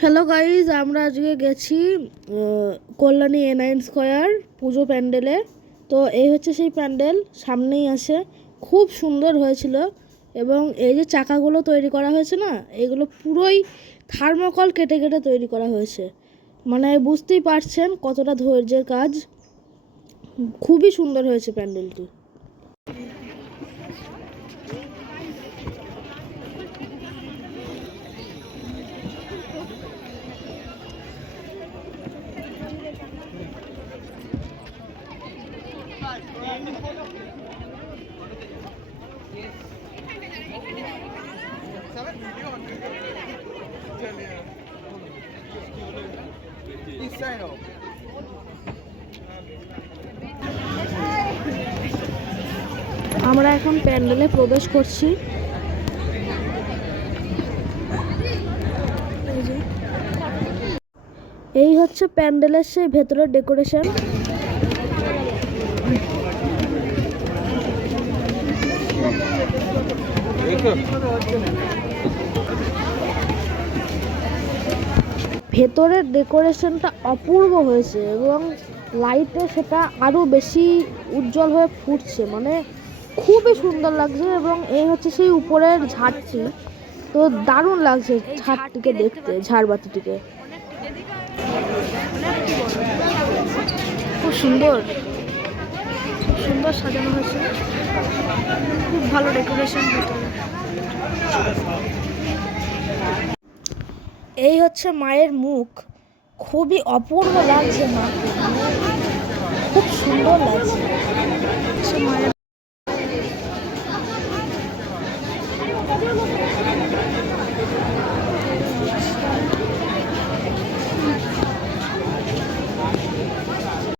Hello guys, আমরা আজকে গেছি কল্যাণী A9 স্কয়ার পুজো প্যান্ডেলে। তো এই হচ্ছে সেই প্যান্ডেল, সামনেই আছে। খুব সুন্দর হয়েছিল। এবং এই যে চাকাগুলো তৈরি করা হয়েছে না, এগুলো পুরোই থার্মোকল কেটে কেটে তৈরি করা হয়েছে। মানে বুঝতেই পারছেন কতটা ধৈর্যের কাজ। খুবই সুন্দর হয়েছে প্যান্ডেলটি। আমরা এখন প্যান্ডেলে প্রবেশ করছি। এই হচ্ছে প্যান্ডেলের সেই ভেতরের ডেকোরেশন। ভেতরের ডেকোরেশনটা অপূর্ব হয়েছে এবং লাইটে সেটা আরও বেশি উজ্জ্বল হয়ে ফুটছে। মানে খুবই সুন্দর লাগছে। এবং এই হচ্ছে সেই উপরের ঝাড়টি, তো দারুণ লাগছে ঝাড়টিকে দেখতে, ঝাড়বাতিটিকে। খুব সুন্দর সুন্দর সাজানো হয়েছে, খুব ভালো ডেকোরেশন ভিতরে। এই হচ্ছে মায়ের মুখ, খুবই অপূর্ব লাগছে মাকে, খুব সুন্দর লাগছে মায়ের।